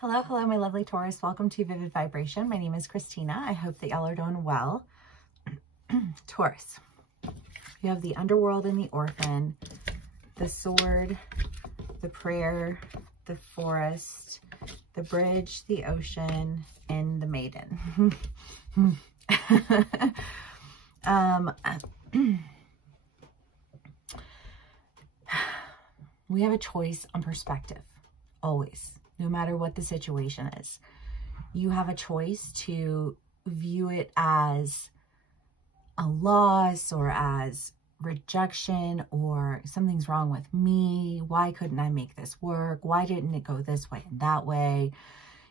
Hello, hello, my lovely Taurus. Welcome to Vivid Vibration. My name is Christina. I hope that y'all are doing well. Taurus, you have the underworld and the orphan, the sword, the prayer, the forest, the bridge, the ocean, and the maiden. We have a choice on perspective, always. No matter what the situation is, you have a choice to view it as a loss or as rejection or something's wrong with me. Why couldn't I make this work? Why didn't it go this way and that way?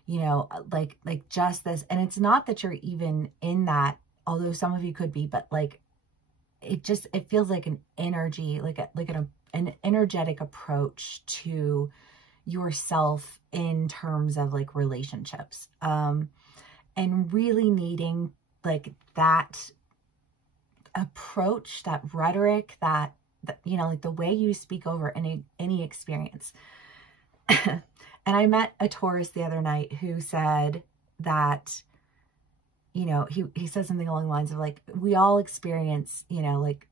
You know, like just this. And it's not that you're even in that, although some of you could be, but like, it feels like an energy, like an energetic approach to yourself in terms of like relationships, and really needing like that approach, that rhetoric, that you know, like the way you speak over any experience. And I met a Taurus the other night who said that, you know, he said something along the lines of like, we all experience, you know, like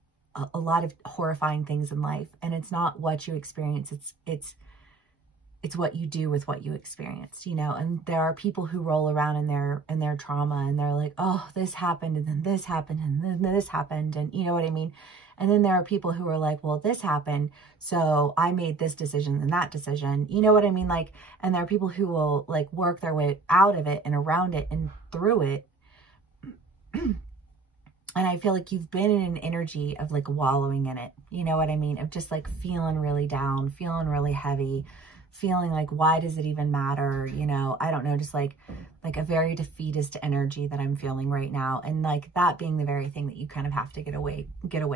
a lot of horrifying things in life, and it's not what you experience, it's what you do with what you experienced, you know. And there are people who roll around in their trauma, and they're like, oh, this happened, and then this happened, and then this happened, and you know what I mean? And then there are people who are like, well, this happened, so I made this decision and that decision, you know what I mean? Like, and there are people who will like work their way out of it and around it and through it. And I feel like you've been in an energy of like wallowing in it, you know what I mean? Of just like feeling really down, feeling really heavy, feeling like, why does it even matter? You know, I don't know, just like a very defeatist energy that I'm feeling right now. And like that being the very thing that you kind of have to get away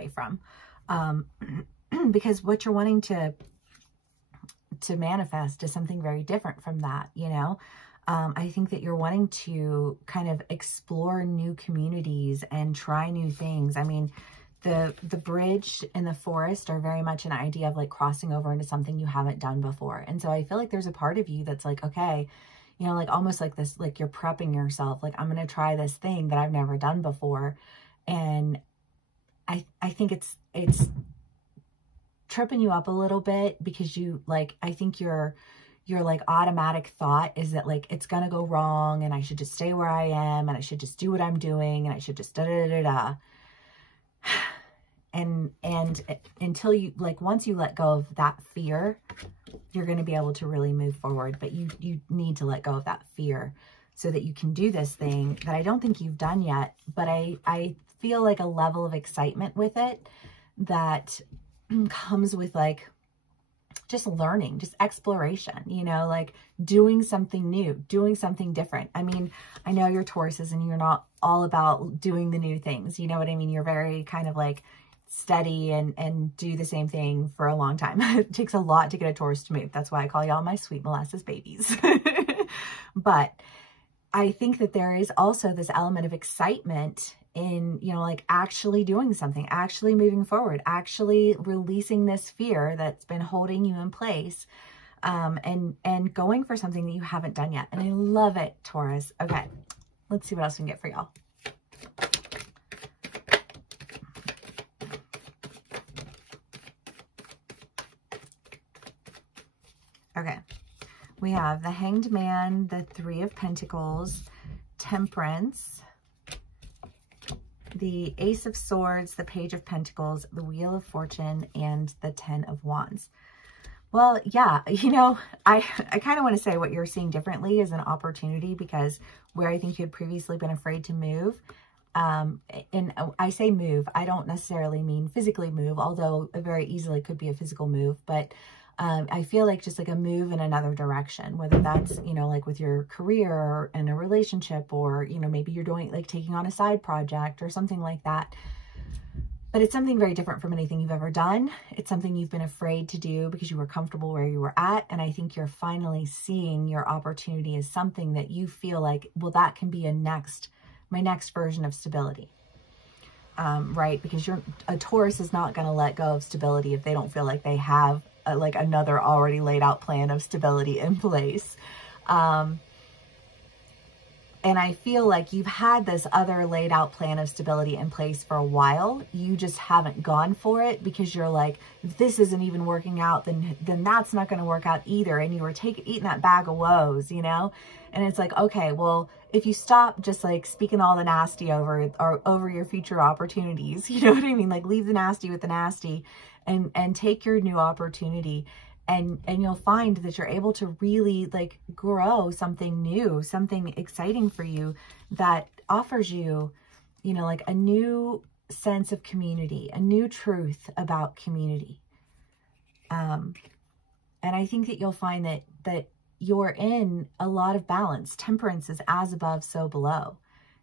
from. Because what you're wanting to manifest is something very different from that, you know? I think that you're wanting to kind of explore new communities and try new things. I mean, the bridge and the forest are very much an idea of like crossing over into something you haven't done before. And so I feel like there's a part of you that's like, okay, you know, like almost like this, like you're prepping yourself, like I'm going to try this thing that I've never done before. And I think it's tripping you up a little bit because you like, I think your like automatic thought is that like, it's going to go wrong and I should just stay where I am and I should just do what I'm doing and I should just da-da-da-da-da. And until you like, once you let go of that fear, you're going to be able to really move forward. But you need to let go of that fear so that you can do this thing that I don't think you've done yet. But I feel like a level of excitement with it that comes with like just learning, just exploration, you know, like doing something new, doing something different. I mean, I know you're Tauruses and you're not all about doing the new things. You know what I mean? You're very kind of like steady and do the same thing for a long time. It takes a lot to get a Taurus to move. That's why I call y'all my sweet molasses babies. But I think that there is also this element of excitement in, you know, like actually doing something, actually moving forward, actually releasing this fear that's been holding you in place, and going for something that you haven't done yet. And I love it, Taurus. Okay, let's see what else we can get for y'all. Okay, we have the Hanged Man, the Three of Pentacles, Temperance, the Ace of Swords, the Page of Pentacles, the Wheel of Fortune, and the Ten of Wands. Well, yeah, you know, I kind of want to say what you're seeing differently is an opportunity, because where I think you had previously been afraid to move, and I say move, I don't necessarily mean physically move, although it very easily could be a physical move, but I feel like just like a move in another direction, whether that's, you know, like with your career or in a relationship, or, you know, maybe you're doing like taking on a side project or something like that. But it's something very different from anything you've ever done. It's something you've been afraid to do because you were comfortable where you were at. And I think you're finally seeing your opportunity as something that you feel like, well, that can be my next version of stability. Right? Because a Taurus is not going to let go of stability if they don't feel like they have like another already laid out plan of stability in place. And I feel like you've had this other laid out plan of stability in place for a while. You just haven't gone for it because you're like, if this isn't even working out, then that's not going to work out either. And you were eating that bag of woes, you know? And it's like, okay, well, if you stop just like speaking all the nasty over your future opportunities, you know what I mean? Like leave the nasty with the nasty and take your new opportunity. And you'll find that you're able to really like grow something new, something exciting for you that offers you, you know, like a new sense of community, a new truth about community. And I think that you'll find that you're in a lot of balance. Temperance is as above, so below.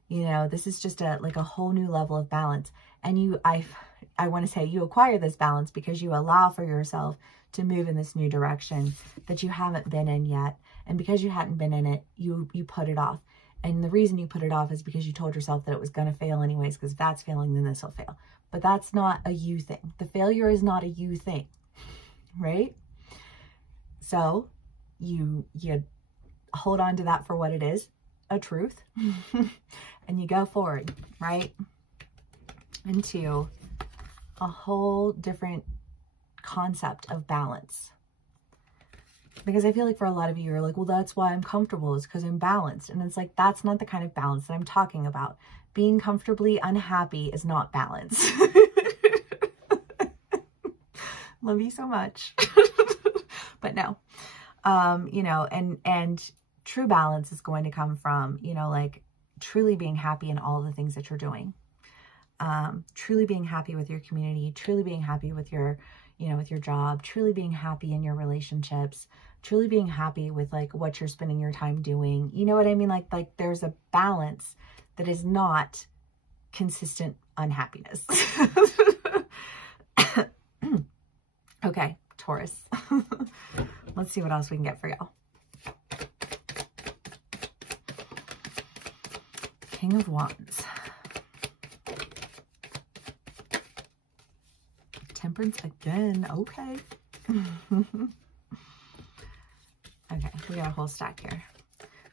You know, this is just like a whole new level of balance. And I want to say you acquire this balance because you allow for yourself to move in this new direction that you haven't been in yet. And because you hadn't been in it, you put it off. And the reason you put it off is because you told yourself that it was going to fail anyways, because if that's failing, then this will fail. But that's not a you thing. The failure is not a you thing, right? So you hold on to that for what it is, a truth, and you go forward, right? Into a whole different concept of balance. Because I feel like for a lot of you, you're like, well, that's why I'm comfortable, is because I'm balanced. And it's like, that's not the kind of balance that I'm talking about. Being comfortably unhappy is not balance. Love you so much. But no, you know, and true balance is going to come from, you know, like truly being happy in all the things that you're doing. Truly being happy with your community, truly being happy with your, you know, with your job, truly being happy in your relationships, truly being happy with like what you're spending your time doing. You know what I mean? Like there's a balance that is not consistent unhappiness. Okay, Taurus. Let's see what else we can get for y'all. King of Wands. Temperance again. Okay. Okay, we got a whole stack here.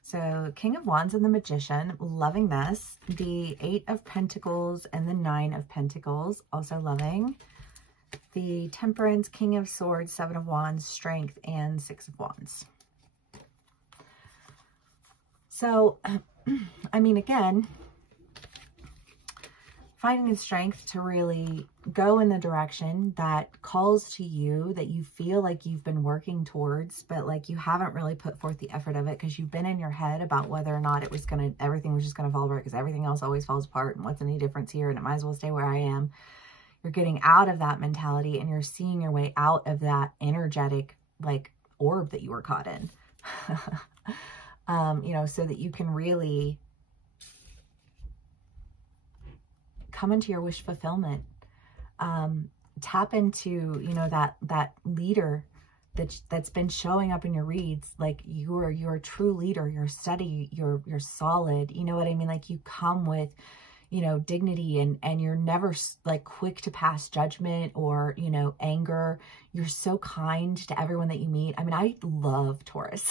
So King of Wands and the Magician, loving this. The 8 of Pentacles and the 9 of Pentacles, also loving. The Temperance, King of Swords, 7 of Wands, Strength, and 6 of Wands. So, I mean, again, finding the strength to really go in the direction that calls to you, that you feel like you've been working towards, but like you haven't really put forth the effort of it because you've been in your head about whether or not it was everything was just going to fall apart because everything else always falls apart and what's any difference here and it might as well stay where I am. You're getting out of that mentality and you're seeing your way out of that energetic like orb that you were caught in. You know, so that you can really come into your wish fulfillment. Tap into, you know, that leader that's been showing up in your reads. Like you're a true leader, you're steady, you're solid. You know what I mean? Like you come with, you know, dignity and you're never like quick to pass judgment or, you know, anger. You're so kind to everyone that you meet. I mean, I love Taurus.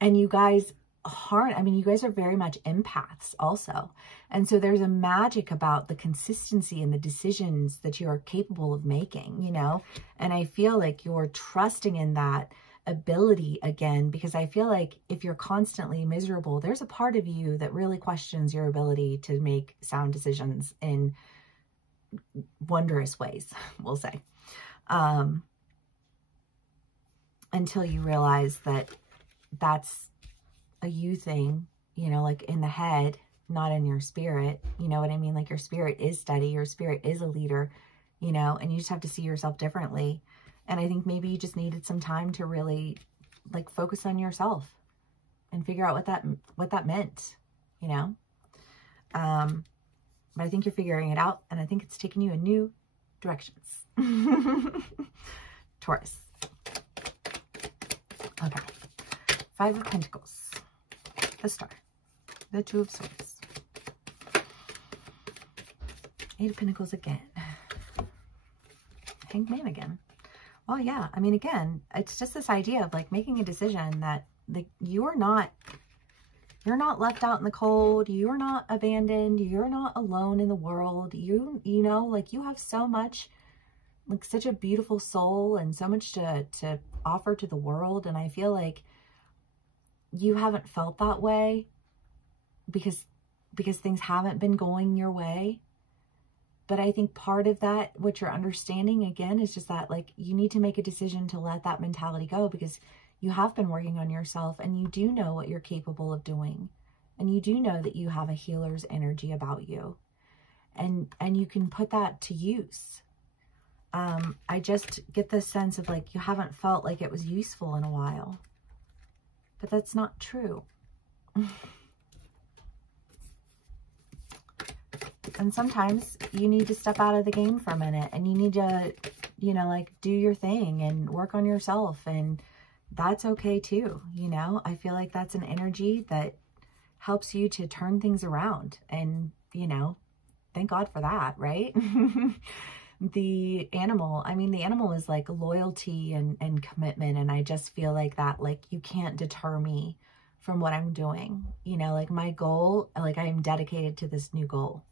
And you guys you guys are very much empaths also. And so there's a magic about the consistency and the decisions that you are capable of making, you know? And I feel like you're trusting in that ability again, because I feel like if you're constantly miserable, there's a part of you that really questions your ability to make sound decisions in wondrous ways, we'll say. Until you realize that that's a you thing, you know, like in the head, not in your spirit. You know what I mean? Like your spirit is steady, your spirit is a leader, you know, and you just have to see yourself differently. And I think maybe you just needed some time to really like focus on yourself and figure out what that meant, you know? But I think you're figuring it out, and I think it's taking you in new directions. Taurus. Okay. 5 of Pentacles, the Star, the 2 of Swords, 8 of Pentacles again, Hanged Man again. Well, yeah. I mean, again, it's just this idea of like making a decision that like you're not left out in the cold. You're not abandoned. You're not alone in the world. You know, like you have so much, like such a beautiful soul and so much to offer to the world. And I feel like you haven't felt that way because things haven't been going your way. But I think part of that, what you're understanding again, is just that like you need to make a decision to let that mentality go, because you have been working on yourself and you do know what you're capable of doing. And you do know that you have a healer's energy about you. And you can put that to use. I just get this sense of like you haven't felt like it was useful in a while. But that's not true. And sometimes you need to step out of the game for a minute and you need to, you know, like do your thing and work on yourself. And that's okay too. You know, I feel like that's an energy that helps you to turn things around. And, you know, thank God for that, right? The animal is like loyalty and commitment. And I just feel like that, like you can't deter me from what I'm doing. You know, like my goal, like I am dedicated to this new goal.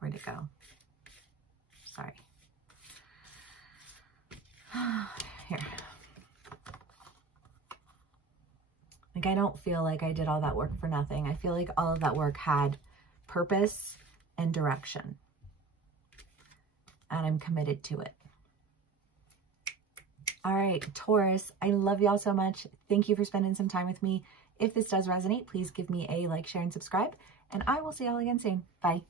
Where'd it go? Sorry. Here. Like, I don't feel like I did all that work for nothing. I feel like all of that work had purpose and direction. And I'm committed to it. All right, Taurus, I love y'all so much. Thank you for spending some time with me. If this does resonate, please give me a like, share, and subscribe. And I will see y'all again soon. Bye.